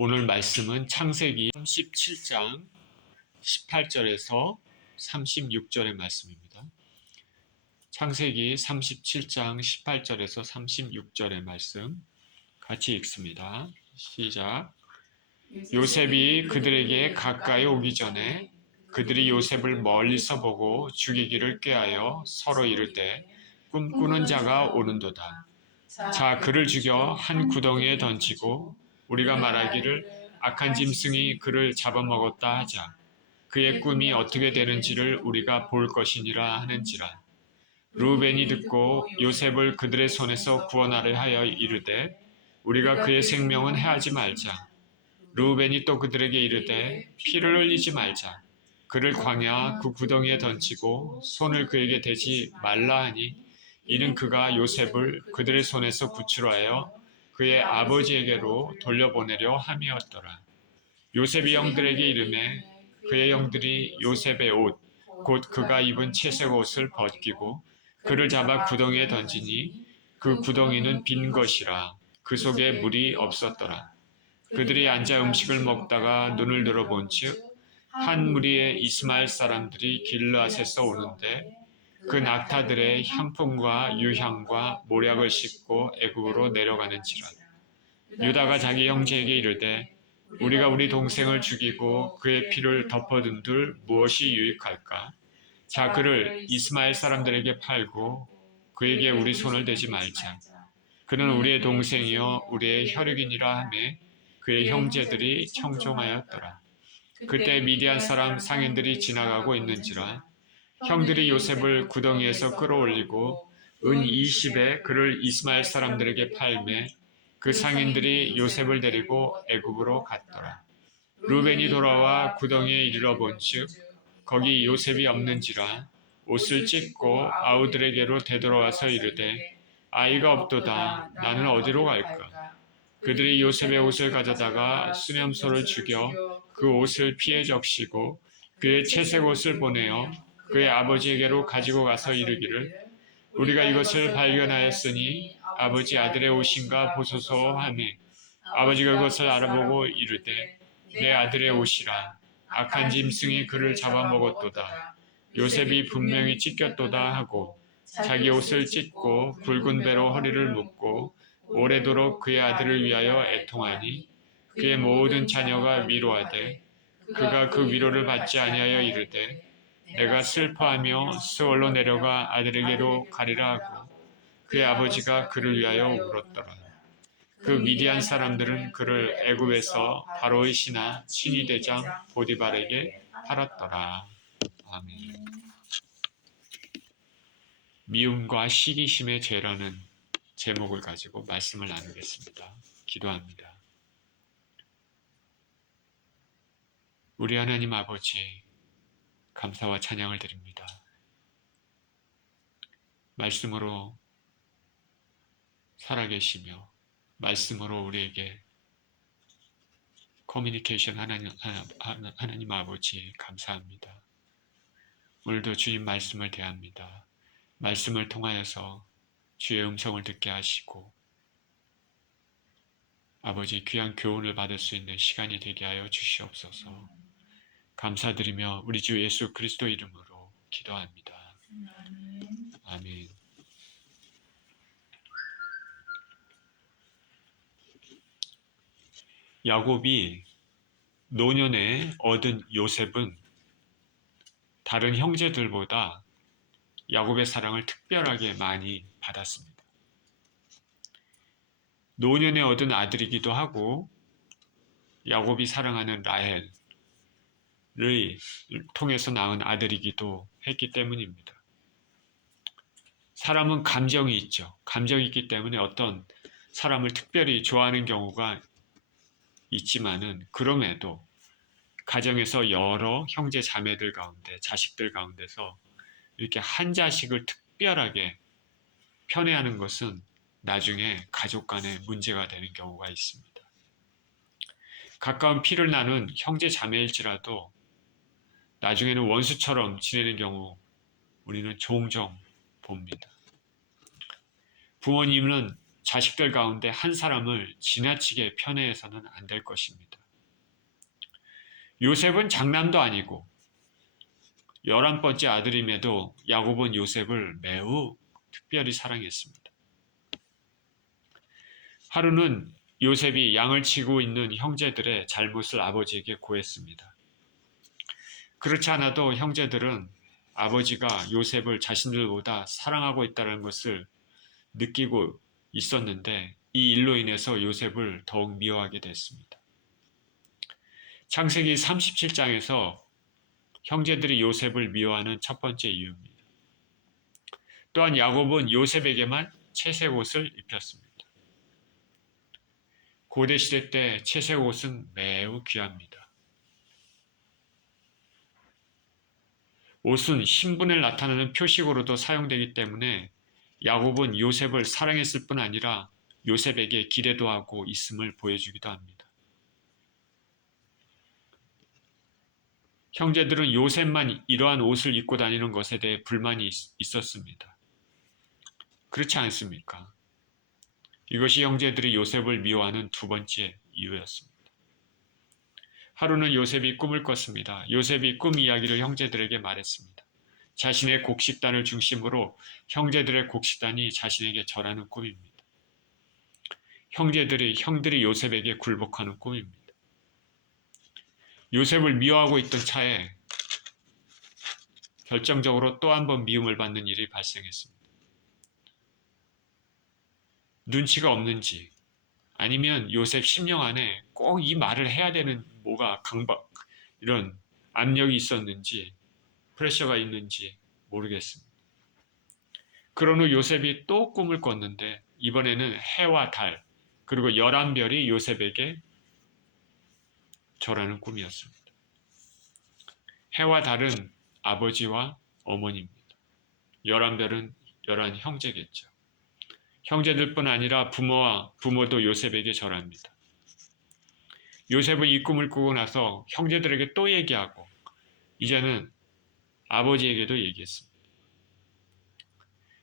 오늘 말씀은 창세기 37장 18절에서 36절의 말씀입니다. 창세기 37장 18절에서 36절의 말씀 같이 읽습니다. 시작. 요셉이 그들에게 가까이 오기 전에 그들이 요셉을 멀리서 보고 죽이기를 꾀하여 서로 이르되 꿈꾸는 자가 오는도다. 자, 그를 죽여 한 구덩이에 던지고 우리가 말하기를 악한 짐승이 그를 잡아먹었다 하자. 그의 꿈이 어떻게 되는지를 우리가 볼 것이니라 하는지라. 르우벤이 듣고 요셉을 그들의 손에서 구원하려 하여 이르되 우리가 그의 생명은 해하지 말자. 르우벤이 또 그들에게 이르되 피를 흘리지 말자. 그를 광야 그 구덩이에 던지고 손을 그에게 대지 말라 하니 이는 그가 요셉을 그들의 손에서 구출하여 그의 아버지에게로 돌려보내려 함이었더라. 요셉이 형들에게 이르매 그의 형들이 요셉의 옷, 곧 그가 입은 채색 옷을 벗기고 그를 잡아 구덩이에 던지니 그 구덩이는 빈 것이라. 그 속에 물이 없었더라. 그들이 앉아 음식을 먹다가 눈을 들어본즉 한 무리의 이스마엘 사람들이 길르앗에서 오는데 그 낙타들의 향품과 유향과 모략을 싣고 애굽으로 내려가는지라. 유다가 자기 형제에게 이르되 우리가 우리 동생을 죽이고 그의 피를 덮어둔들 무엇이 유익할까? 자, 그를 이스마엘 사람들에게 팔고 그에게 우리 손을 대지 말자. 그는 우리의 동생이요 우리의 혈육이니라 하매 그의 형제들이 청종하였더라. 그때 미디안 사람 상인들이 지나가고 있는지라 형들이 요셉을 구덩이에서 끌어올리고 은 20에 그를 이스마엘 사람들에게 팔매 그 상인들이 요셉을 데리고 애굽으로 갔더라. 루벤이 돌아와 구덩이에 이르러 본즉 거기 요셉이 없는지라 옷을 찢고 아우들에게로 되돌아와서 이르되 아이가 없도다. 나는 어디로 갈까? 그들이 요셉의 옷을 가져다가 수념소를 죽여 그 옷을 피에 적시고 그의 채색 옷을 보내어 그의 아버지에게로 가지고 가서 이르기를 우리가 이것을 발견하였으니 아버지 아들의 옷인가 보소서 하매 아버지가 그것을 알아보고 이르되 내 아들의 옷이라. 악한 짐승이 그를 잡아먹었도다. 요셉이 분명히 찢겼도다 하고 자기 옷을 찢고 굵은 배로 허리를 묶고 오래도록 그의 아들을 위하여 애통하니 그의 모든 자녀가 위로하되 그가 그 위로를 받지 아니하여 이르되 내가 슬퍼하며 스월로 내려가 아들에게로 가리라 하고 그의 아버지가 그를 위하여 울었더라. 그 미디안 사람들은 그를 애굽에서 바로의 신하 친위대장 보디발에게 팔았더라. 아멘. 미움과 시기심의 죄라는 제목을 가지고 말씀을 나누겠습니다. 기도합니다. 우리 하나님 아버지, 감사와 찬양을 드립니다. 말씀으로 살아계시며 말씀으로 우리에게 커뮤니케이션 하나님 아버지 감사합니다. 오늘도 주님 말씀을 대합니다. 말씀을 통하여서 주의 음성을 듣게 하시고 아버지 귀한 교훈을 받을 수 있는 시간이 되게 하여 주시옵소서. 감사드리며 우리 주 예수 그리스도 이름으로 기도합니다. 아멘. 야곱이 노년에 얻은 요셉은 다른 형제들보다 야곱의 사랑을 특별하게 많이 받았습니다. 노년에 얻은 아들이기도 하고 야곱이 사랑하는 라헬을 통해서 낳은 아들이기도 했기 때문입니다. 사람은 감정이 있죠. 감정이 있기 때문에 어떤 사람을 특별히 좋아하는 경우가 있지만은 그럼에도 가정에서 여러 형제 자매들 가운데 자식들 가운데서 이렇게 한 자식을 특별하게 편애하는 것은 나중에 가족 간에 문제가 되는 경우가 있습니다. 가까운 피를 나눈 형제 자매일지라도 나중에는 원수처럼 지내는 경우 우리는 종종 봅니다. 부모님은 자식들 가운데 한 사람을 지나치게 편애해서는 안 될 것입니다. 요셉은 장남도 아니고 11번째 아들임에도 야곱은 요셉을 매우 특별히 사랑했습니다. 하루는 요셉이 양을 치고 있는 형제들의 잘못을 아버지에게 고했습니다. 그렇지 않아도 형제들은 아버지가 요셉을 자신들보다 사랑하고 있다는 것을 느끼고 있었는데 이 일로 인해서 요셉을 더욱 미워하게 됐습니다. 창세기 37장에서 형제들이 요셉을 미워하는 첫 번째 이유입니다. 또한 야곱은 요셉에게만 채색 옷을 입혔습니다. 고대 시대 때 채색 옷은 매우 귀합니다. 옷은 신분을 나타내는 표식으로도 사용되기 때문에 야곱은 요셉을 사랑했을 뿐 아니라 요셉에게 기대도 하고 있음을 보여주기도 합니다. 형제들은 요셉만 이러한 옷을 입고 다니는 것에 대해 불만이 있었습니다. 그렇지 않습니까? 이것이 형제들이 요셉을 미워하는 두 번째 이유였습니다. 하루는 요셉이 꿈을 꿨습니다. 요셉이 꿈 이야기를 형제들에게 말했습니다. 자신의 곡식단을 중심으로 형제들의 곡식단이 자신에게 절하는 꿈입니다. 형들이 요셉에게 굴복하는 꿈입니다. 요셉을 미워하고 있던 차에 결정적으로 또 한 번 미움을 받는 일이 발생했습니다. 눈치가 없는지 아니면 요셉 심령 안에 꼭 이 말을 해야 되는 뭐가 이런 압력이 있었는지 프레셔가 있는지 모르겠습니다. 그런 후 요셉이 또 꿈을 꿨는데 이번에는 해와 달 그리고 11별이 요셉에게 절하는 꿈이었습니다. 해와 달은 아버지와 어머니입니다. 11별은 11 형제겠죠. 형제들뿐 아니라 부모도 요셉에게 절합니다. 요셉은 이 꿈을 꾸고 나서 형제들에게 또 얘기하고 이제는 아버지에게도 얘기했습니다.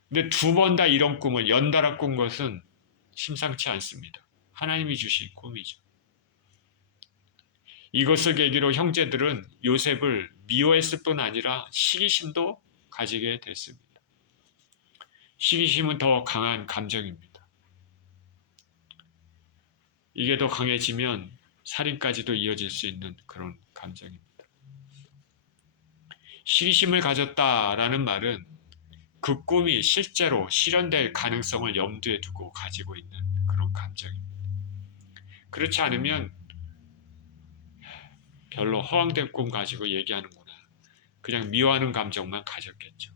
근데 두 번 다 이런 꿈을 연달아 꾼 것은 심상치 않습니다. 하나님이 주신 꿈이죠. 이것을 계기로 형제들은 요셉을 미워했을 뿐 아니라 시기심도 가지게 됐습니다. 시기심은 더 강한 감정입니다. 이게 더 강해지면 살인까지도 이어질 수 있는 그런 감정입니다. 시기심을 가졌다라는 말은 그 꿈이 실제로 실현될 가능성을 염두에 두고 가지고 있는 그런 감정입니다. 그렇지 않으면 별로 허황된 꿈 가지고 얘기하는구나. 그냥 미워하는 감정만 가졌겠죠.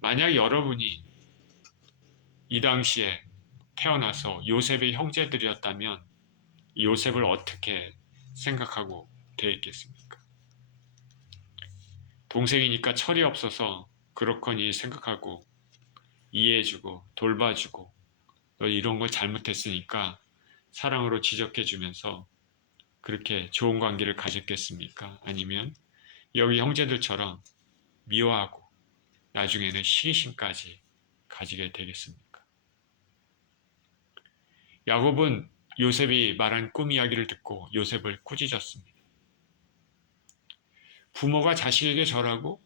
만약 여러분이 이 당시에 태어나서 요셉의 형제들이었다면 요셉을 어떻게 생각하고 대했겠습니까? 동생이니까 철이 없어서 그렇거니 생각하고 이해해주고 돌봐주고 너 이런 걸 잘못했으니까 사랑으로 지적해주면서 그렇게 좋은 관계를 가졌겠습니까? 아니면 여기 형제들처럼 미워하고 나중에는 시기심까지 가지게 되겠습니까? 야곱은 요셉이 말한 꿈 이야기를 듣고 요셉을 꾸짖었습니다. 부모가 자식에게 절하고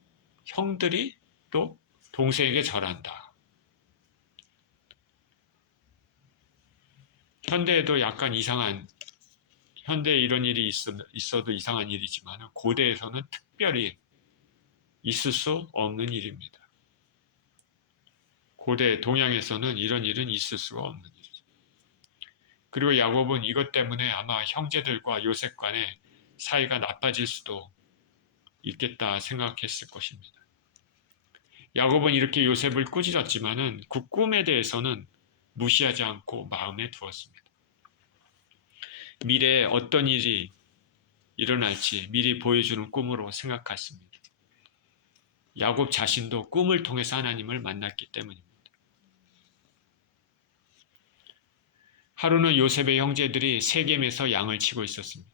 형들이 또 동생에게 절한다. 현대에도 약간 이상한, 현대에 이런 일이 있어도 이상한 일이지만 고대에서는 특별히 있을 수 없는 일입니다. 고대 동양에서는 이런 일은 있을 수가 없는 일이죠. 그리고 야곱은 이것 때문에 아마 형제들과 요셉 간의 사이가 나빠질 수도 있겠다 생각했을 것입니다. 야곱은 이렇게 요셉을 꾸짖었지만은 그 꿈에 대해서는 무시하지 않고 마음에 두었습니다. 미래에 어떤 일이 일어날지 미리 보여주는 꿈으로 생각했습니다. 야곱 자신도 꿈을 통해서 하나님을 만났기 때문입니다. 하루는 요셉의 형제들이 세겜에서 양을 치고 있었습니다.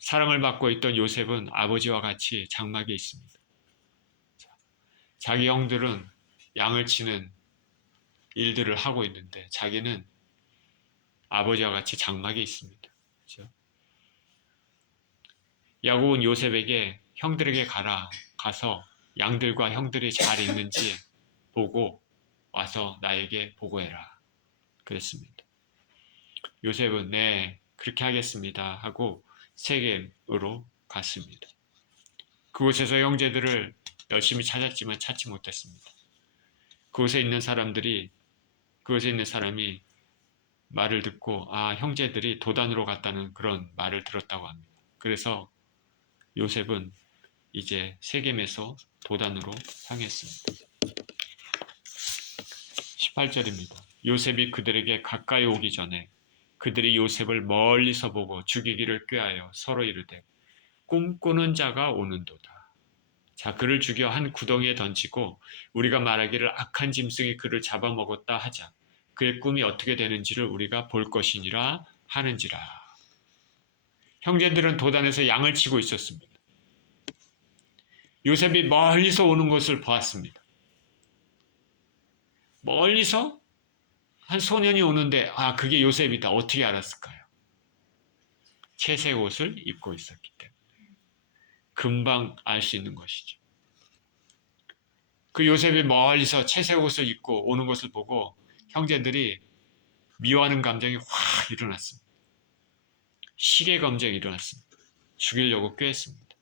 사랑을 받고 있던 요셉은 아버지와 같이 장막에 있습니다. 자기 형들은 양을 치는 일들을 하고 있는데 자기는 아버지와 같이 장막에 있습니다. 그렇죠? 야곱은 요셉에게 형들에게 가서 양들과 형들이 잘 있는지 보고 와서 나에게 보고해라. 그랬습니다. 요셉은 네, 그렇게 하겠습니다 하고 세겜으로 갔습니다. 그곳에서 형제들을 열심히 찾았지만 찾지 못했습니다. 그곳에 있는 사람이 말을 듣고 형제들이 도단으로 갔다는 그런 말을 들었다고 합니다. 그래서 요셉은 이제 세겜에서 도단으로 향했습니다. 18절입니다. 요셉이 그들에게 가까이 오기 전에 그들이 요셉을 멀리서 보고 죽이기를 꾀하여 서로 이르되 꿈꾸는 자가 오는도다. 자, 그를 죽여 한 구덩이에 던지고 우리가 말하기를 악한 짐승이 그를 잡아먹었다 하자. 그의 꿈이 어떻게 되는지를 우리가 볼 것이니라 하는지라. 형제들은 도단에서 양을 치고 있었습니다. 요셉이 멀리서 오는 것을 보았습니다. 멀리서 한 소년이 오는데 그게 요셉이다. 어떻게 알았을까요? 채색 옷을 입고 있었기 때문에 금방 알 수 있는 것이죠. 그 요셉이 멀리서 채색 옷을 입고 오는 것을 보고 형제들이 미워하는 감정이 확 일어났습니다. 시기 감정이 일어났습니다. 죽이려고 꾀했습니다.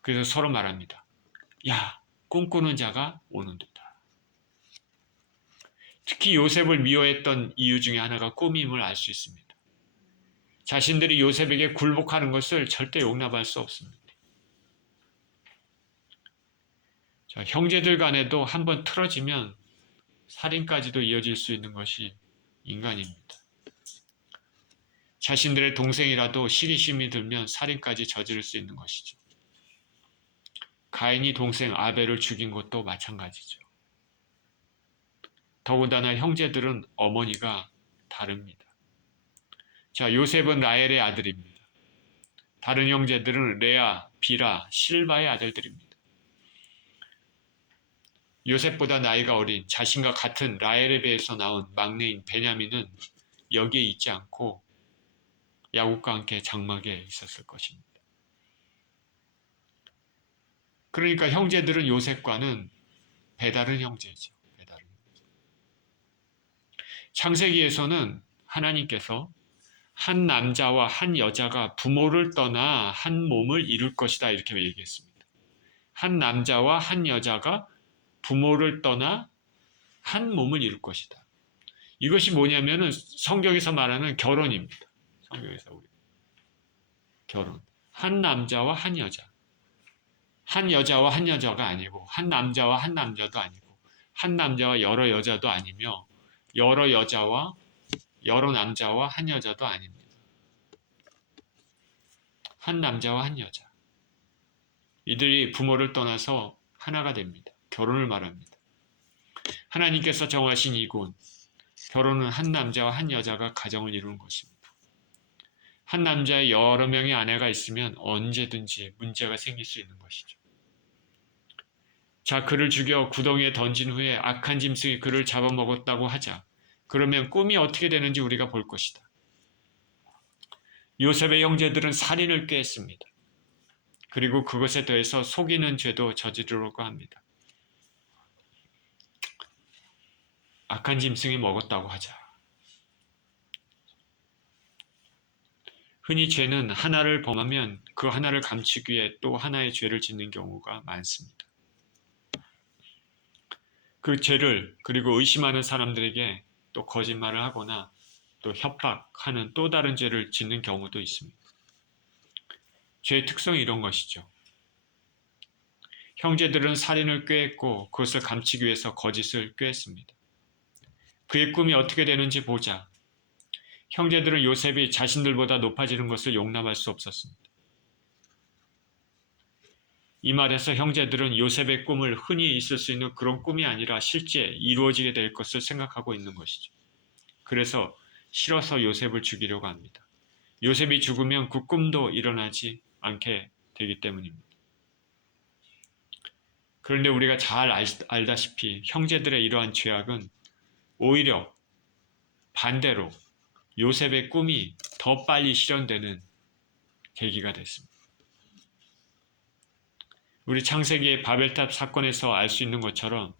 그래서 서로 말합니다. 야, 꿈꾸는 자가 오는도다. 특히 요셉을 미워했던 이유 중에 하나가 꿈임을 알 수 있습니다. 자신들이 요셉에게 굴복하는 것을 절대 용납할 수 없습니다. 자, 형제들 간에도 한번 틀어지면 살인까지도 이어질 수 있는 것이 인간입니다. 자신들의 동생이라도 시기심이 들면 살인까지 저지를 수 있는 것이죠. 가인이 동생 아벨을 죽인 것도 마찬가지죠. 더군다나 형제들은 어머니가 다릅니다. 자, 요셉은 라헬의 아들입니다. 다른 형제들은 레아, 빌하, 실바의 아들들입니다. 요셉보다 나이가 어린 자신과 같은 라헬에 비해서 나온 막내인 베냐민은 여기에 있지 않고 야곱과 함께 장막에 있었을 것입니다. 그러니까 형제들은 요셉과는 배다른 형제죠. 창세기에서는 하나님께서 한 남자와 한 여자가 부모를 떠나 한 몸을 이룰 것이다 이렇게 얘기했습니다. 한 남자와 한 여자가 부모를 떠나 한 몸을 이룰 것이다. 이것이 뭐냐면은 성경에서 말하는 결혼입니다. 성경에서 우리 결혼. 한 남자와 한 여자. 한 여자와 한 여자가 아니고 한 남자와 한 남자도 아니고 한 남자와 여러 여자도 아니며 여러 여자와 여러 남자와 한 여자도 아닙니다. 한 남자와 한 여자. 이들이 부모를 떠나서 하나가 됩니다. 결혼을 말합니다. 하나님께서 정하신 이곳, 결혼은 한 남자와 한 여자가 가정을 이루는 것입니다. 한 남자에 여러 명의 아내가 있으면 언제든지 문제가 생길 수 있는 것이죠. 자, 그를 죽여 구덩이에 던진 후에 악한 짐승이 그를 잡아먹었다고 하자. 그러면 꿈이 어떻게 되는지 우리가 볼 것이다. 요셉의 형제들은 살인을 꾀했습니다. 그리고 그것에 더해서 속이는 죄도 저지르려고 합니다. 악한 짐승이 먹었다고 하자. 흔히 죄는 하나를 범하면 그 하나를 감추기 위해 또 하나의 죄를 짓는 경우가 많습니다. 그 죄를 그리고 의심하는 사람들에게 또 거짓말을 하거나 또 협박하는 또 다른 죄를 짓는 경우도 있습니다. 죄의 특성이 이런 것이죠. 형제들은 살인을 꾀했고 그것을 감추기 위해서 거짓을 꾀했습니다. 그의 꿈이 어떻게 되는지 보자. 형제들은 요셉이 자신들보다 높아지는 것을 용납할 수 없었습니다. 이 말에서 형제들은 요셉의 꿈을 흔히 있을 수 있는 그런 꿈이 아니라 실제 이루어지게 될 것을 생각하고 있는 것이죠. 그래서 싫어서 요셉을 죽이려고 합니다. 요셉이 죽으면 그 꿈도 일어나지 않게 되기 때문입니다. 그런데 우리가 잘 알다시피 형제들의 이러한 죄악은 오히려 반대로 요셉의 꿈이 더 빨리 실현되는 계기가 됐습니다. 우리 창세기의 바벨탑 사건에서 알 수 있는 것처럼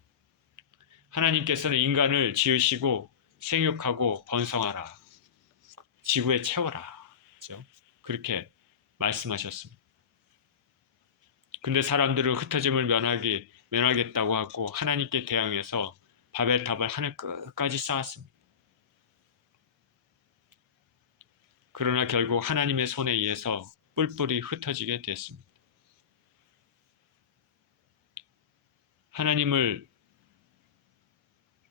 하나님께서는 인간을 지으시고 생육하고 번성하라. 지구에 채워라. 그렇죠? 그렇게 말씀하셨습니다. 근데 사람들은 흩어짐을 면하겠다고 하고 하나님께 대항해서 바벨탑을 하늘 끝까지 쌓았습니다. 그러나 결국 하나님의 손에 의해서 뿔뿔이 흩어지게 됐습니다. 하나님을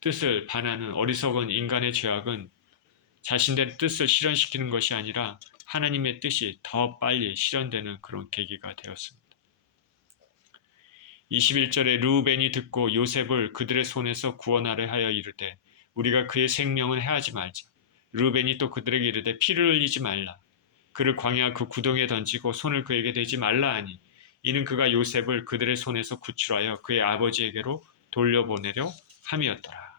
뜻을 반하는 어리석은 인간의 죄악은 자신들의 뜻을 실현시키는 것이 아니라 하나님의 뜻이 더 빨리 실현되는 그런 계기가 되었습니다. 21절에 르우벤이 듣고 요셉을 그들의 손에서 구원하려 하여 이르되 우리가 그의 생명을 해하지 말자. 르우벤이 또 그들에게 이르되 피를 흘리지 말라. 그를 광야 그 구덩이에 던지고 손을 그에게 대지 말라 하니 이는 그가 요셉을 그들의 손에서 구출하여 그의 아버지에게로 돌려보내려 함이었더라.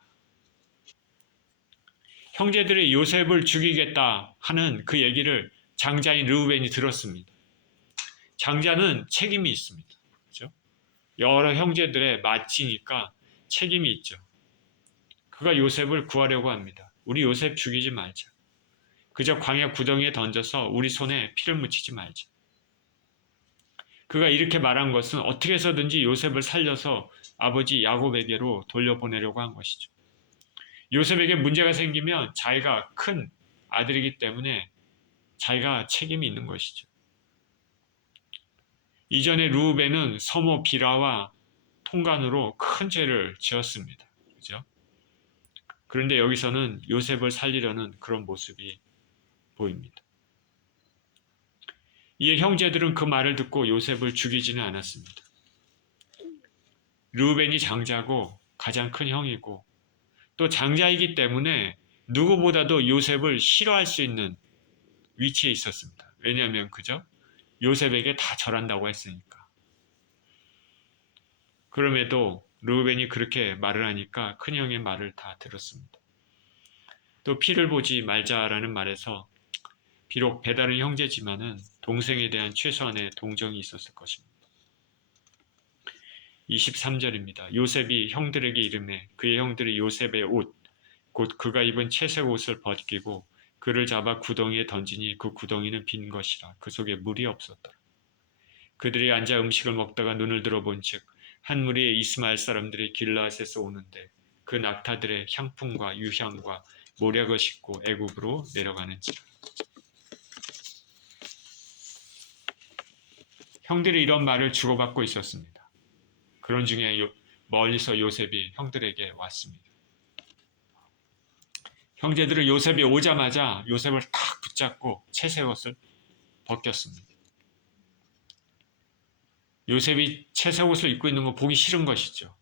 형제들이 요셉을 죽이겠다 하는 그 얘기를 장자인 르우벤이 들었습니다. 장자는 책임이 있습니다. 그렇죠? 여러 형제들의 맏지니까 책임이 있죠. 그가 요셉을 구하려고 합니다. 우리 요셉 죽이지 말자. 그저 광야 구덩이에 던져서 우리 손에 피를 묻히지 말자. 그가 이렇게 말한 것은 어떻게 해서든지 요셉을 살려서 아버지 야곱에게로 돌려보내려고 한 것이죠. 요셉에게 문제가 생기면 자기가 큰 아들이기 때문에 자기가 책임이 있는 것이죠. 이전에 르우벤은 서모 비라와 통간으로 큰 죄를 지었습니다. 그죠? 그런데 여기서는 요셉을 살리려는 그런 모습이 보입니다. 이에 형제들은 그 말을 듣고 요셉을 죽이지는 않았습니다. 르우벤이 장자고 가장 큰 형이고 또 장자이기 때문에 누구보다도 요셉을 싫어할 수 있는 위치에 있었습니다. 왜냐하면 그죠? 요셉에게 다 절한다고 했으니까. 그럼에도 르우벤이 그렇게 말을 하니까 큰형의 말을 다 들었습니다. 또 피를 보지 말자라는 말에서 비록 배다른 형제지만은 동생에 대한 최소한의 동정이 있었을 것입니다. 23절입니다. 요셉이 형들에게 이르매 그의 형들이 요셉의 옷, 곧 그가 입은 채색 옷을 벗기고 그를 잡아 구덩이에 던지니 그 구덩이는 빈 것이라 그 속에 물이 없었더라. 그들이 앉아 음식을 먹다가 눈을 들어본즉 한 무리의 이스마엘 사람들이 길라앗에서 오는데 그 낙타들의 향품과 유향과 모략을 싣고 애굽으로 내려가는지라. 형들이 이런 말을 주고받고 있었습니다. 그런 중에 멀리서 요셉이 형들에게 왔습니다. 형제들은 요셉이 오자마자 요셉을 탁 붙잡고 채색 옷을 벗겼습니다. 요셉이 채색 옷을 입고 있는 거 보기 싫은 것이죠.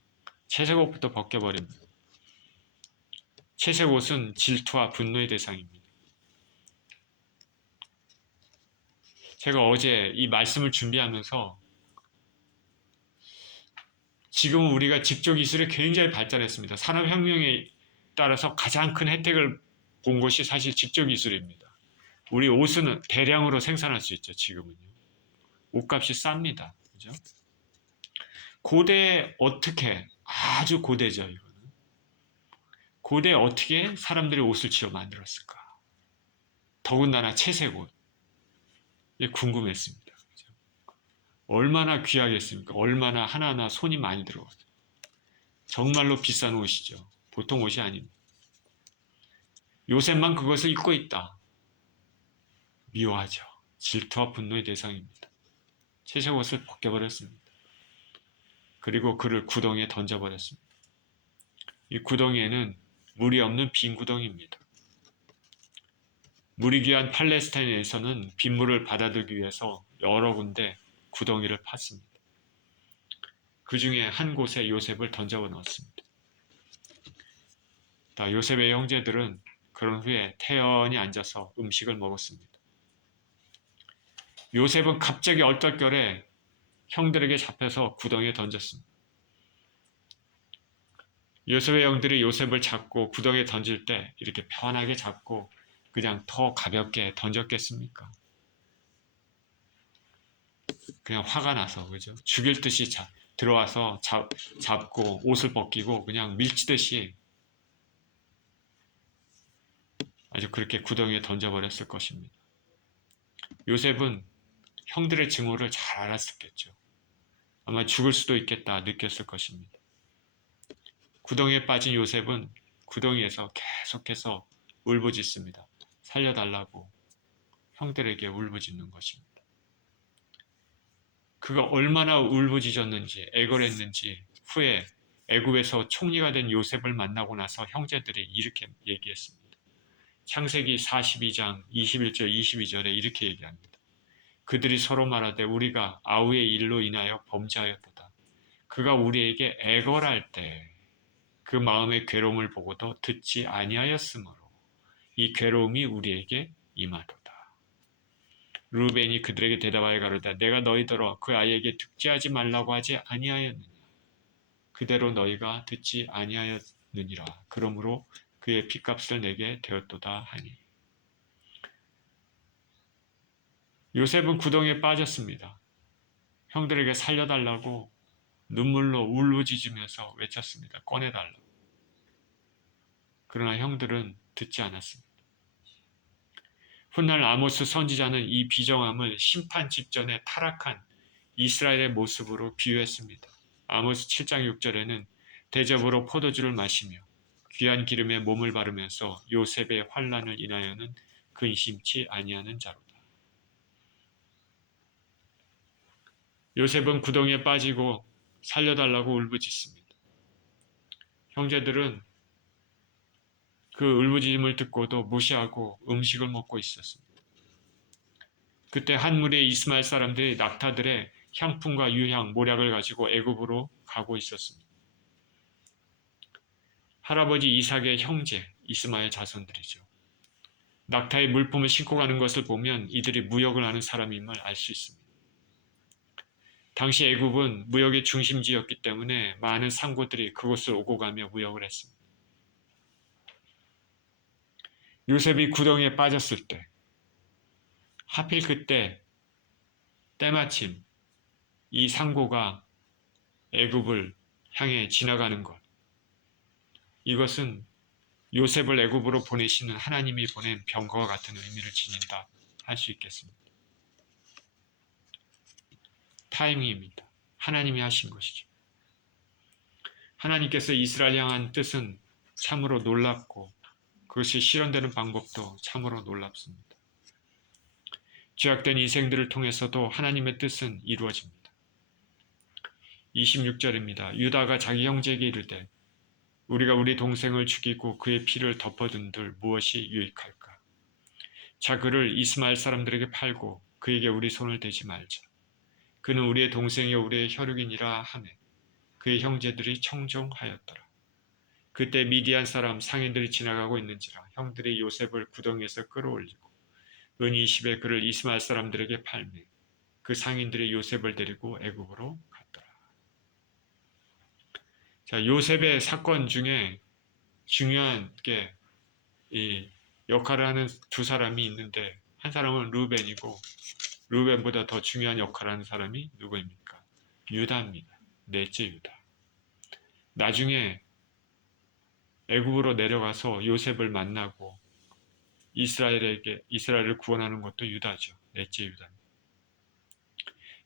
채색 옷부터 벗겨버립니다. 채색 옷은 질투와 분노의 대상입니다. 제가 어제 이 말씀을 준비하면서 지금 우리가 직접 기술이 굉장히 발달했습니다. 산업혁명에 따라서 가장 큰 혜택을 본 것이 사실 직접 기술입니다. 우리 옷은 대량으로 생산할 수 있죠. 지금은요. 옷값이 쌉니다. 그죠? 고대에 어떻게 아주 고대죠. 이거는. 고대에 어떻게 사람들이 옷을 지어 만들었을까? 더군다나 채색 옷. 궁금했습니다. 그죠? 얼마나 귀하겠습니까? 얼마나 하나하나 손이 많이 들어가죠. 정말로 비싼 옷이죠. 보통 옷이 아닙니다. 요셉만 그것을 입고 있다. 미워하죠. 질투와 분노의 대상입니다. 채색 옷을 벗겨버렸습니다. 그리고 그를 구덩이에 던져버렸습니다. 이 구덩이에는 물이 없는 빈 구덩이입니다. 물이 귀한 팔레스타인에서는 빗물을 받아들기 위해서 여러 군데 구덩이를 팠습니다. 그 중에 한 곳에 요셉을 던져 넣었습니다. 요셉의 형제들은 그런 후에 태연히 앉아서 음식을 먹었습니다. 요셉은 갑자기 얼떨결에 형들에게 잡혀서 구덩이에 던졌습니다. 요셉의 형들이 요셉을 잡고 구덩이에 던질 때 이렇게 편하게 잡고 그냥 더 가볍게 던졌겠습니까? 그냥 화가 나서, 그죠? 죽일 듯이 들어와서 잡고 옷을 벗기고 그냥 밀치듯이 아주 그렇게 구덩이에 던져버렸을 것입니다. 요셉은 형들의 증오를 잘 알았었겠죠. 아마 죽을 수도 있겠다 느꼈을 것입니다. 구덩이에 빠진 요셉은 구덩이에서 계속해서 울부짖습니다. 살려달라고 형들에게 울부짖는 것입니다. 그가 얼마나 울부짖었는지 애걸했는지 후에 애굽에서 총리가 된 요셉을 만나고 나서 형제들이 이렇게 얘기했습니다. 창세기 42장 21절 22절에 이렇게 얘기합니다. 그들이 서로 말하되 우리가 아우의 일로 인하여 범죄하였도다. 그가 우리에게 애걸할 때 그 마음의 괴로움을 보고도 듣지 아니하였으므로 이 괴로움이 우리에게 임하도다. 루벤이 그들에게 대답하여 가로되 내가 너희더러 그 아이에게 득죄하지 말라고 하지 아니하였느냐. 그대로 너희가 듣지 아니하였느니라. 그러므로 그의 핏값을 내게 되었도다 하니. 요셉은 구덩이에 빠졌습니다. 형들에게 살려달라고 눈물로 울부짖으면서 외쳤습니다. 꺼내달라고. 그러나 형들은 듣지 않았습니다. 훗날 아모스 선지자는 이 비정함을 심판 직전에 타락한 이스라엘의 모습으로 비유했습니다. 아모스 7장 6절에는 대접으로 포도주를 마시며 귀한 기름에 몸을 바르면서 요셉의 환난을 인하여는 근심치 아니하는 자로다. 요셉은 구덩이에 빠지고 살려달라고 울부짖습니다. 형제들은 그 울부짖음을 듣고도 무시하고 음식을 먹고 있었습니다. 그때 한 무리의 이스마엘 사람들이 낙타들의 향품과 유향, 모략을 가지고 애굽으로 가고 있었습니다. 할아버지 이삭의 형제 이스마엘 자손들이죠. 낙타의 물품을 싣고 가는 것을 보면 이들이 무역을 하는 사람임을 알 수 있습니다. 당시 애굽은 무역의 중심지였기 때문에 많은 상고들이 그곳을 오고 가며 무역을 했습니다. 요셉이 구덩이에 빠졌을 때 하필 그때 때마침 이 상고가 애굽을 향해 지나가는 것, 이것은 요셉을 애굽으로 보내시는 하나님이 보낸 병거와 같은 의미를 지닌다 할 수 있겠습니다. 타이밍입니다. 하나님이 하신 것이죠. 하나님께서 이스라엘 향한 뜻은 참으로 놀랍고 그것이 실현되는 방법도 참으로 놀랍습니다. 죄악된 인생들을 통해서도 하나님의 뜻은 이루어집니다. 26절입니다. 유다가 자기 형제에게 이르되 우리가 우리 동생을 죽이고 그의 피를 덮어둔들 무엇이 유익할까? 자 그를 이스마엘 사람들에게 팔고 그에게 우리 손을 대지 말자. 그는 우리의 동생이요 우리의 혈육이니라 하매 그의 형제들이 청종하였더라. 그때 미디안 사람 상인들이 지나가고 있는지라 형들이 요셉을 구덩이에서 끌어올리고 은 20에 그를 이스마엘 사람들에게 팔매 그 상인들이 요셉을 데리고 애굽으로 갔더라. 자, 요셉의 사건 중에 중요한 게 이 역할을 하는 두 사람이 있는데 한 사람은 루벤이고 루벤보다 더 중요한 역할을 하는 사람이 누구입니까? 유다입니다. 넷째 유다. 나중에 애굽으로 내려가서 요셉을 만나고 이스라엘을 구원하는 것도 유다죠. 넷째 유다.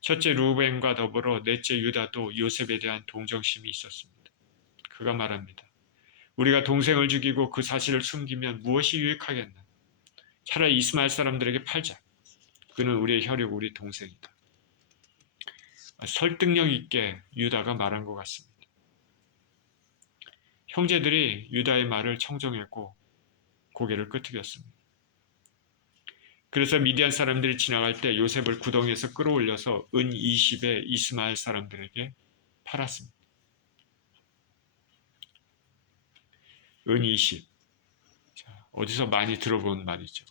첫째 루벤과 더불어 넷째 유다도 요셉에 대한 동정심이 있었습니다. 그가 말합니다. 우리가 동생을 죽이고 그 사실을 숨기면 무엇이 유익하겠나? 차라리 이스마엘 사람들에게 팔자. 그는 우리의 혈육, 우리 동생이다. 설득력 있게 유다가 말한 것 같습니다. 형제들이 유다의 말을 청정했고 고개를 끄덕였습니다. 그래서 미디안 사람들이 지나갈 때 요셉을 구덩이에서 끌어올려서 은 20에 이스마엘 사람들에게 팔았습니다. 은 20. 자, 어디서 많이 들어본 말이죠.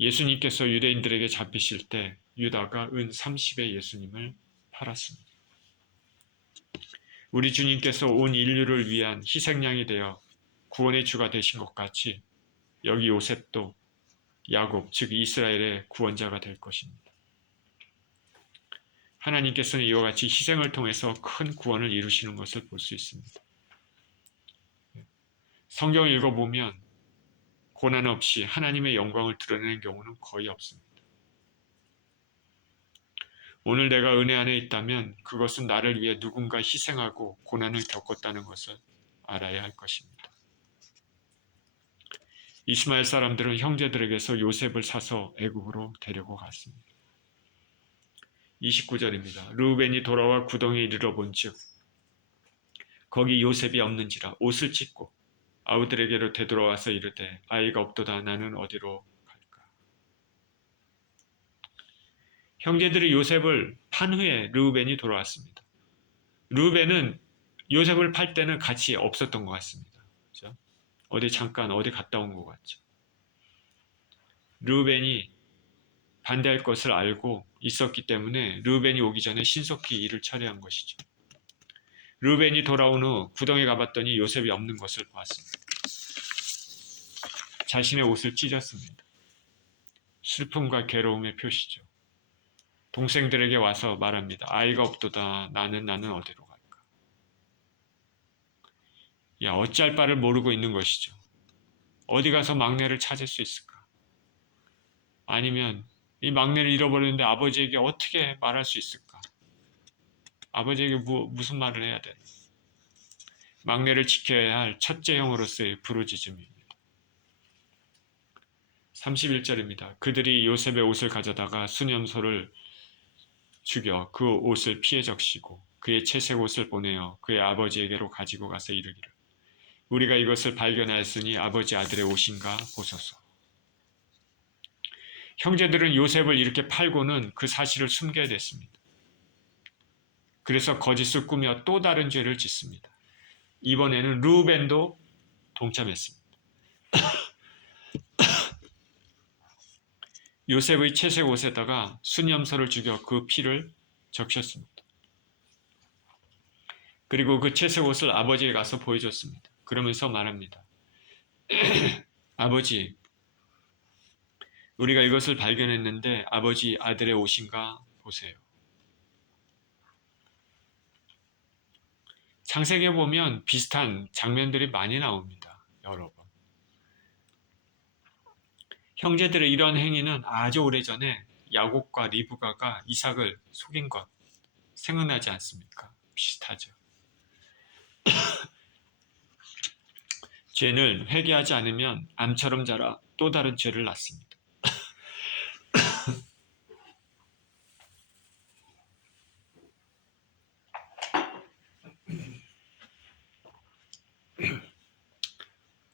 예수님께서 유대인들에게 잡히실 때 유다가 은 30에 예수님을 팔았습니다. 우리 주님께서 온 인류를 위한 희생양이 되어 구원의 주가 되신 것 같이 여기 요셉도 야곱, 즉 이스라엘의 구원자가 될 것입니다. 하나님께서는 이와 같이 희생을 통해서 큰 구원을 이루시는 것을 볼 수 있습니다. 성경을 읽어보면 고난 없이 하나님의 영광을 드러내는 경우는 거의 없습니다. 오늘 내가 은혜 안에 있다면 그것은 나를 위해 누군가 희생하고 고난을 겪었다는 것을 알아야 할 것입니다. 이스마엘 사람들은 형제들에게서 요셉을 사서 애굽으로 데려고 갔습니다. 29절입니다. 르우벤이 돌아와 구덩이에 이르러 본즉 거기 요셉이 없는지라 옷을 찢고 아우들에게로 되돌아와서 이르되 아이가 없도다 나는 어디로 갈까. 형제들이 요셉을 판 후에 르우벤이 돌아왔습니다. 르우벤은 요셉을 팔 때는 같이 없었던 것 같습니다. 그렇죠? 잠깐 어디 갔다 온 것 같죠. 르우벤이 반대할 것을 알고 있었기 때문에 르우벤이 오기 전에 신속히 일을 처리한 것이죠. 르우벤이 돌아온 후 구덩이에 가봤더니 요셉이 없는 것을 보았습니다. 자신의 옷을 찢었습니다. 슬픔과 괴로움의 표시죠. 동생들에게 와서 말합니다. 아이가 없도다. 나는 어디로 갈까? 어찌할 바를 모르고 있는 것이죠. 어디 가서 막내를 찾을 수 있을까? 아니면 이 막내를 잃어버렸는데 아버지에게 어떻게 말할 수 있을까? 아버지에게 무슨 말을 해야 되나? 막내를 지켜야 할 첫째 형으로서의 부르짖음입니다. 31절입니다. 그들이 요셉의 옷을 가져다가 수념소를 죽여 그 옷을 피해 적시고 그의 채색 옷을 보내어 그의 아버지에게로 가지고 가서 이르기를 우리가 이것을 발견하였으니 아버지 아들의 옷인가 보소서. 형제들은 요셉을 이렇게 팔고는 그 사실을 숨겨야 됐습니다. 그래서 거짓을 꾸며 또 다른 죄를 짓습니다. 이번에는 르우벤도 동참했습니다. 요셉의 채색 옷에다가 수념소를 죽여 그 피를 적셨습니다. 그리고 그 채색 옷을 아버지에게 가서 보여줬습니다. 그러면서 말합니다. 아버지, 우리가 이것을 발견했는데 아버지 아들의 옷인가 보세요. 창세기에 보면 비슷한 장면들이 많이 나옵니다. 여러 번. 형제들의 이런 행위는 아주 오래전에 야곱과 리브가가 이삭을 속인 것 생각나지 않습니까? 비슷하죠. 죄는 회개하지 않으면 암처럼 자라 또 다른 죄를 낳습니다.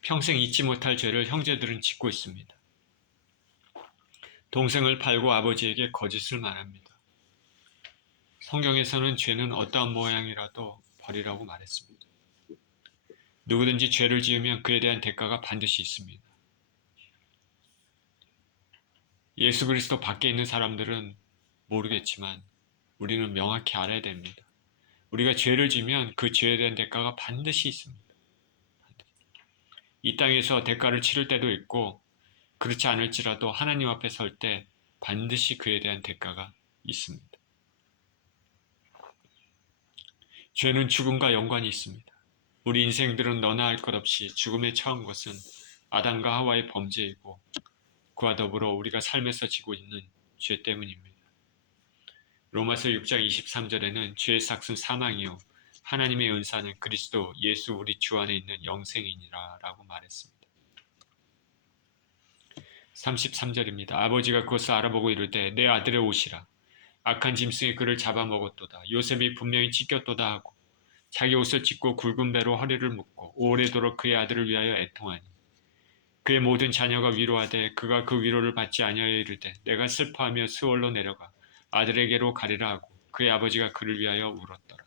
평생 잊지 못할 죄를 형제들은 짓고 있습니다. 동생을 팔고 아버지에게 거짓을 말합니다. 성경에서는 죄는 어떠한 모양이라도 버리라고 말했습니다. 누구든지 죄를 지으면 그에 대한 대가가 반드시 있습니다. 예수 그리스도 밖에 있는 사람들은 모르겠지만 우리는 명확히 알아야 됩니다. 우리가 죄를 지면 그 죄에 대한 대가가 반드시 있습니다. 이 땅에서 대가를 치를 때도 있고 그렇지 않을지라도 하나님 앞에 설 때 반드시 그에 대한 대가가 있습니다. 죄는 죽음과 연관이 있습니다. 우리 인생들은 너나 할 것 없이 죽음에 처한 것은 아담과 하와의 범죄이고 그와 더불어 우리가 삶에서 지고 있는 죄 때문입니다. 로마서 6장 23절에는 죄의 삭은 사망이요 하나님의 은사는 그리스도 예수 우리 주 안에 있는 영생이니라 라고 말했습니다. 33절입니다. 아버지가 그것을 알아보고 이르되 내 아들의 옷이라 악한 짐승이 그를 잡아먹었도다. 요셉이 분명히 찢겼도다 하고 자기 옷을 찢고 굵은 배로 허리를 묶고 오래도록 그의 아들을 위하여 애통하니 그의 모든 자녀가 위로하되 그가 그 위로를 받지 아니하여 이르되 내가 슬퍼하며 스올로 내려가 아들에게로 가리라 하고 그의 아버지가 그를 위하여 울었더라.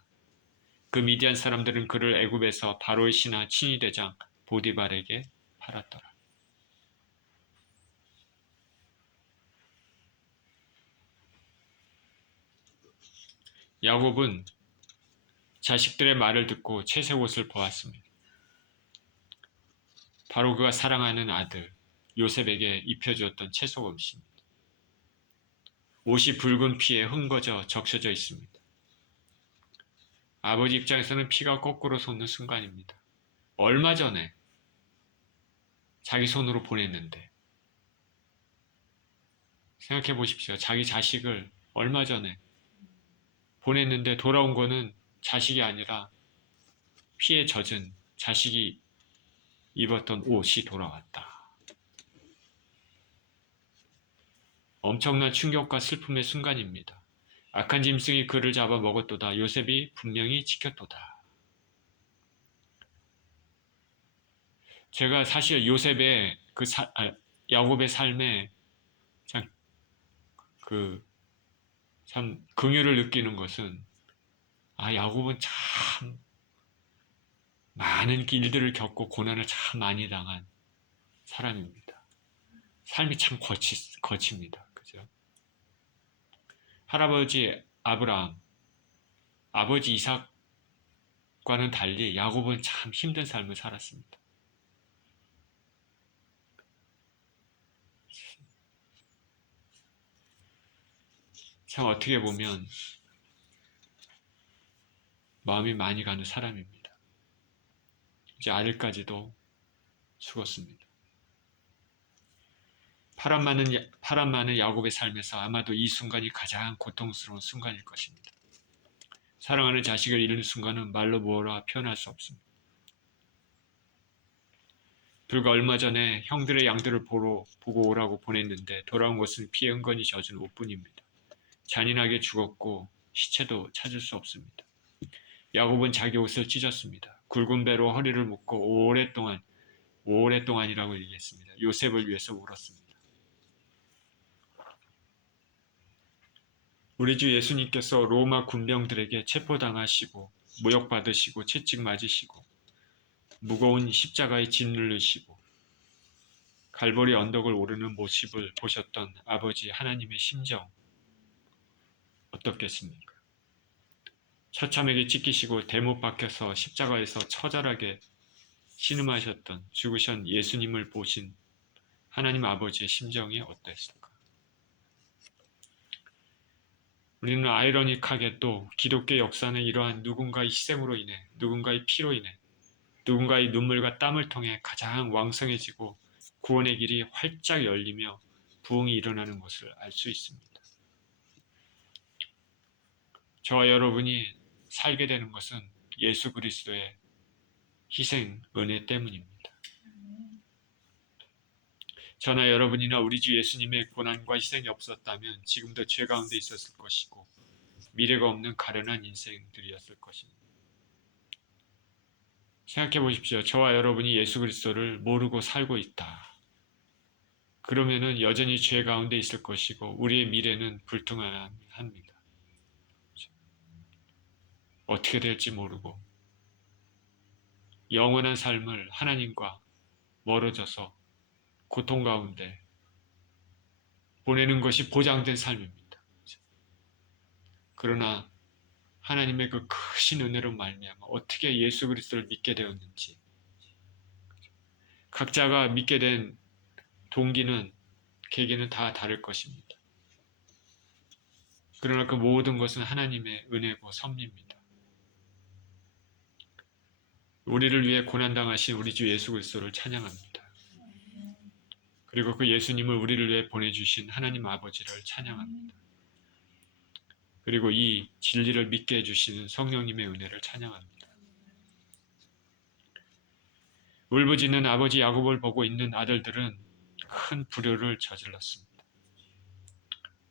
그 미디안 사람들은 그를 애굽에서 바로의 신하 친위 대장 보디발에게 팔았더라. 야곱은 자식들의 말을 듣고 채색 옷을 보았습니다. 바로 그가 사랑하는 아들 요셉에게 입혀주었던 채색 옷입니다. 옷이 붉은 피에 흠거져 적셔져 있습니다. 아버지 입장에서는 피가 거꾸로 솟는 순간입니다. 얼마 전에 자기 손으로 보냈는데, 생각해 보십시오. 자기 자식을 얼마 전에 보냈는데 돌아온 거는 자식이 아니라 피에 젖은 자식이 입었던 옷이 돌아왔다. 엄청난 충격과 슬픔의 순간입니다. 악한 짐승이 그를 잡아 먹었도다. 요셉이 분명히 지켰도다. 제가 사실 요셉의 야곱의 삶에 참 긍휼을 느끼는 것은, 야곱은 참 많은 일들을 겪고 고난을 참 많이 당한 사람입니다. 삶이 참 거칩니다. 그죠? 할아버지 아브라함, 아버지 이삭과는 달리 야곱은 참 힘든 삶을 살았습니다. 참 어떻게 보면 마음이 많이 가는 사람입니다. 이제 아들까지도 죽었습니다. 파란 많은 야곱의 삶에서 아마도 이 순간이 가장 고통스러운 순간일 것입니다. 사랑하는 자식을 잃는 순간은 말로 뭐라 표현할 수 없습니다. 불과 얼마 전에 형들의 양들을 보고 오라고 보냈는데 돌아온 것은 피에 흥건히 젖은 옷뿐입니다. 잔인하게 죽었고 시체도 찾을 수 없습니다. 야곱은 자기 옷을 찢었습니다. 굵은 배로 허리를 묶고 오랫동안이라고 얘기했습니다. 요셉을 위해서 울었습니다. 우리 주 예수님께서 로마 군병들에게 체포당하시고 모욕받으시고 채찍 맞으시고 무거운 십자가에 짓누르시고 갈보리 언덕을 오르는 모습을 보셨던 아버지 하나님의 심정 어떻겠습니까? 처참하게 찢기시고 대못 박혀서 십자가에서 처절하게 신음하셨던 죽으신 예수님을 보신 하나님 아버지의 심정이 어땠을까? 우리는 아이러니하게도 기독교 역사는 이러한 누군가의 희생으로 인해, 누군가의 피로 인해, 누군가의 눈물과 땀을 통해 가장 왕성해지고 구원의 길이 활짝 열리며 부흥이 일어나는 것을 알 수 있습니다. 저와 여러분이 살게 되는 것은 예수 그리스도의 희생, 은혜 때문입니다. 저나 여러분이나 우리 주 예수님의 고난과 희생이 없었다면 지금도 죄 가운데 있었을 것이고 미래가 없는 가련한 인생들이었을 것입니다. 생각해 보십시오. 저와 여러분이 예수 그리스도를 모르고 살고 있다. 그러면은 여전히 죄 가운데 있을 것이고 우리의 미래는 불투명합니다. 어떻게 될지 모르고 영원한 삶을 하나님과 멀어져서 고통 가운데 보내는 것이 보장된 삶입니다. 그러나 하나님의 그 크신 은혜로 말미암아 어떻게 예수 그리스도를 믿게 되었는지, 각자가 믿게 된 동기는 계기는 다 다를 것입니다. 그러나 그 모든 것은 하나님의 은혜고 섭리입니다. 우리를 위해 고난당하신 우리 주 예수 그리스도를 찬양합니다. 그리고 그 예수님을 우리를 위해 보내주신 하나님 아버지를 찬양합니다. 그리고 이 진리를 믿게 해주시는 성령님의 은혜를 찬양합니다. 울부짖는 아버지 야곱을 보고 있는 아들들은 큰 불효를 저질렀습니다.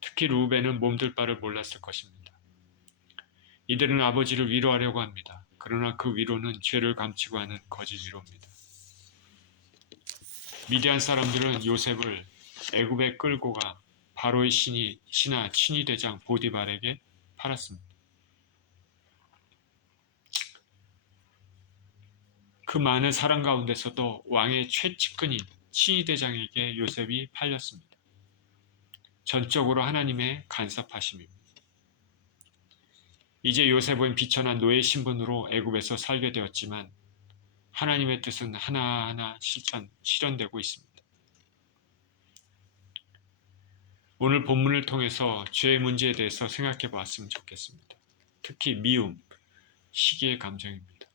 특히 루벤은 몸둘 바를 몰랐을 것입니다. 이들은 아버지를 위로하려고 합니다. 그러나 그 위로는 죄를 감추고 하는 거짓 위로입니다. 미디안 사람들은 요셉을 애굽에 끌고 가 바로의 신하 친위대장 보디발에게 팔았습니다. 그 많은 사람 가운데서도 왕의 최측근인 친위대장에게 요셉이 팔렸습니다. 전적으로 하나님의 간섭하심입니다. 이제 요셉은 비천한 노예 신분으로 애굽에서 살게 되었지만 하나님의 뜻은 하나하나 실현되고 있습니다. 오늘 본문을 통해서 죄의 문제에 대해서 생각해 보았으면 좋겠습니다. 특히 미움, 시기의 감정입니다.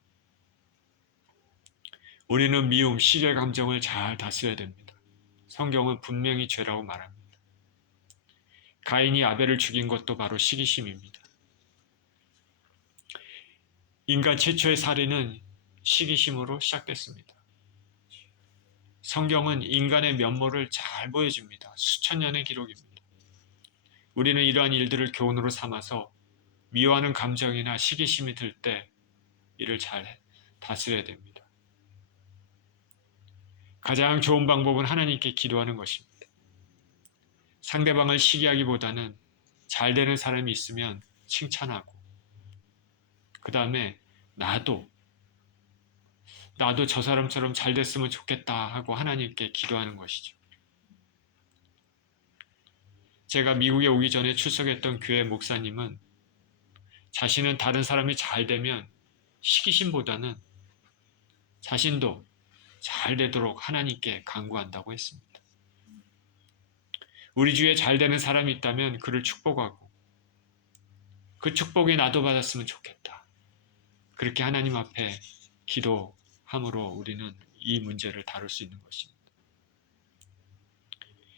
우리는 미움, 시기의 감정을 잘 다스려야 됩니다. 성경은 분명히 죄라고 말합니다. 가인이 아벨을 죽인 것도 바로 시기심입니다. 인간 최초의 살인은 시기심으로 시작됐습니다. 성경은 인간의 면모를 잘 보여줍니다. 수천 년의 기록입니다. 우리는 이러한 일들을 교훈으로 삼아서 미워하는 감정이나 시기심이 들 때 이를 잘 다스려야 됩니다. 가장 좋은 방법은 하나님께 기도하는 것입니다. 상대방을 시기하기보다는 잘 되는 사람이 있으면 칭찬하고 그 다음에 나도 저 사람처럼 잘 됐으면 좋겠다 하고 하나님께 기도하는 것이죠. 제가 미국에 오기 전에 출석했던 교회 목사님은 자신은 다른 사람이 잘 되면 시기심보다는 자신도 잘 되도록 하나님께 간구한다고 했습니다. 우리 주위에 잘 되는 사람이 있다면 그를 축복하고 그 축복이 나도 받았으면 좋겠다. 그렇게 하나님 앞에 기도함으로 우리는 이 문제를 다룰 수 있는 것입니다.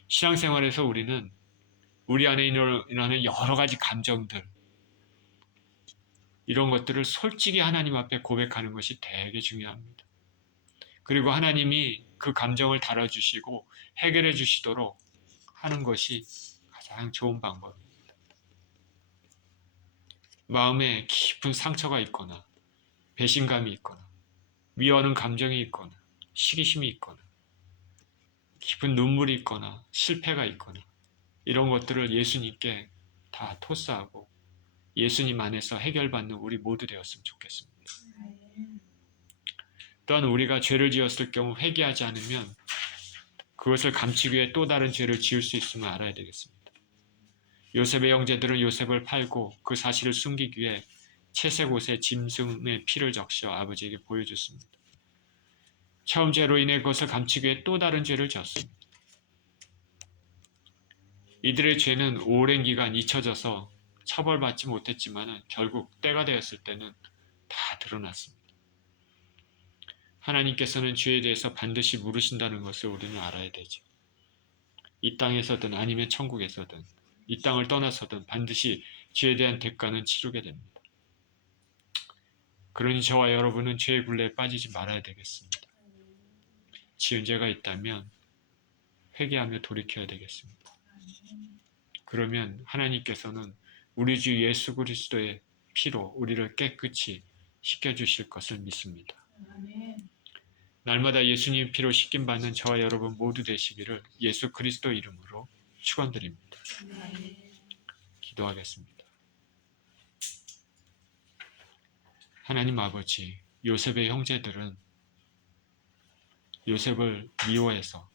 신앙생활에서 우리는 우리 안에 일어나는 여러 가지 감정들, 이런 것들을 솔직히 하나님 앞에 고백하는 것이 되게 중요합니다. 그리고 하나님이 그 감정을 다뤄주시고 해결해 주시도록 하는 것이 가장 좋은 방법입니다. 마음에 깊은 상처가 있거나 배신감이 있거나 미워하는 감정이 있거나 시기심이 있거나 깊은 눈물이 있거나 실패가 있거나 이런 것들을 예수님께 다 토스하고 예수님 안에서 해결받는 우리 모두 되었으면 좋겠습니다. 또한 우리가 죄를 지었을 경우 회개하지 않으면 그것을 감추기 위해 또 다른 죄를 지을 수 있음을 알아야 되겠습니다. 요셉의 형제들은 요셉을 팔고 그 사실을 숨기기 위해 채색 옷에 짐승의 피를 적셔 아버지에게 보여줬습니다. 처음 죄로 인해 그것을 감추기 위해 또 다른 죄를 지었습니다. 이들의 죄는 오랜 기간 잊혀져서 처벌받지 못했지만 결국 때가 되었을 때는 다 드러났습니다. 하나님께서는 죄에 대해서 반드시 물으신다는 것을 우리는 알아야 되죠. 이 땅에서든 아니면 천국에서든 이 땅을 떠나서든 반드시 죄에 대한 대가는 치르게 됩니다. 그러니 저와 여러분은 죄의 굴레에 빠지지 말아야 되겠습니다. 지은 죄가 있다면 회개하며 돌이켜야 되겠습니다. 그러면 하나님께서는 우리 주 예수 그리스도의 피로 우리를 깨끗이 씻겨주실 것을 믿습니다. 날마다 예수님 피로 씻김받는 저와 여러분 모두 되시기를 예수 그리스도 이름으로 축원드립니다. 기도하겠습니다. 하나님 아버지, 요셉의 형제들은 요셉을 미워해서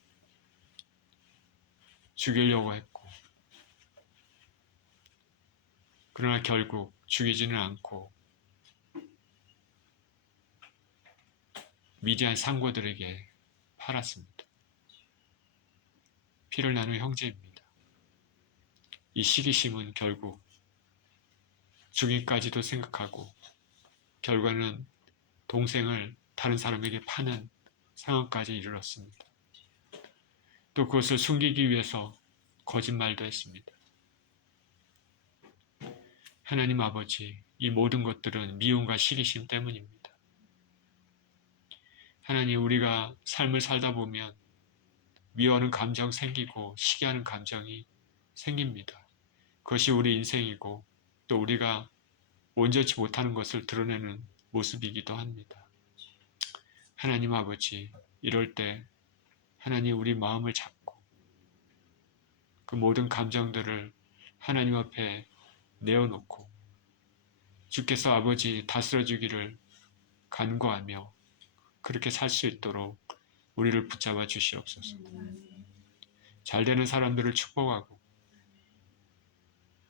죽이려고 했고 그러나 결국 죽이지는 않고 미디안 상고들에게 팔았습니다. 피를 나눈 형제입니다. 이 시기심은 결국 죽임까지도 생각하고 결과는 동생을 다른 사람에게 파는 상황까지 이르렀습니다. 또 그것을 숨기기 위해서 거짓말도 했습니다. 하나님 아버지, 이 모든 것들은 미움과 시기심 때문입니다. 하나님, 우리가 삶을 살다 보면 미워하는 감정 생기고 시기하는 감정이 생깁니다. 그것이 우리 인생이고 또 우리가 온전치 못하는 것을 드러내는 모습이기도 합니다. 하나님 아버지, 이럴 때 하나님 우리 마음을 잡고 그 모든 감정들을 하나님 앞에 내어놓고 주께서 아버지 다스려 주기를 간구하며 그렇게 살 수 있도록 우리를 붙잡아 주시옵소서. 잘 되는 사람들을 축복하고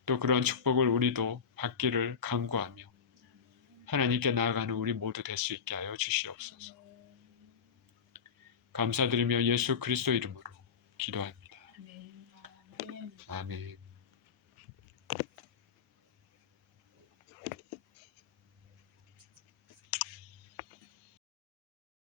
또 그런 축복을 우리도 받기를 간구하며 하나님께 나아가는 우리 모두 될 수 있게 하여 주시옵소서. 감사드리며 예수 그리스도 이름으로 기도합니다. 아멘.